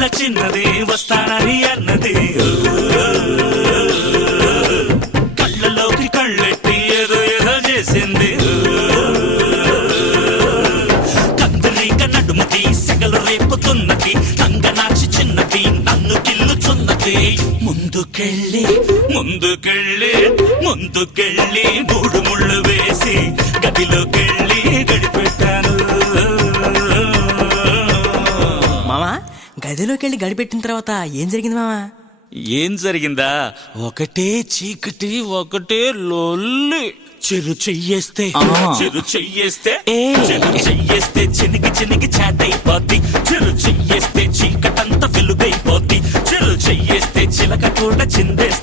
వేళ చిన్నది వస్తానని అన్నది. కళ్ళలోకి కళ్ళెట్టి ఏదో ఏదో చేసింది. కందిరీక నడుముది సెగలు రేపుతున్నది. నంగనాచి చిన్నది నన్ను గిల్లుచున్నది. ముందుకెళ్ళి ముందుకెళ్ళి ముందుకెళ్ళి మూడు ముళ్ళు వేసి గదిలోకెళ్ళి గడిపెట్టాను. మామా గదిలోకి వెళ్ళి గడిపెట్టిన తర్వాత ఏం జరిగింది మామా? ఏం జరిగిందా? ఒకటే చీకటి, ఒకటే లొల్లి. చెరు చెయ్యేస్తే చెరు చెయ్యేస్తే చెరు చెయ్యేస్తే చినిగి చినిగి చాటైపోద్ది. చెరు చెయ్యేస్తే చీకటంతా వెలుగైపోద్ది. చెరు చెయ్యేస్తే చిలక కూడా చిందేస్తే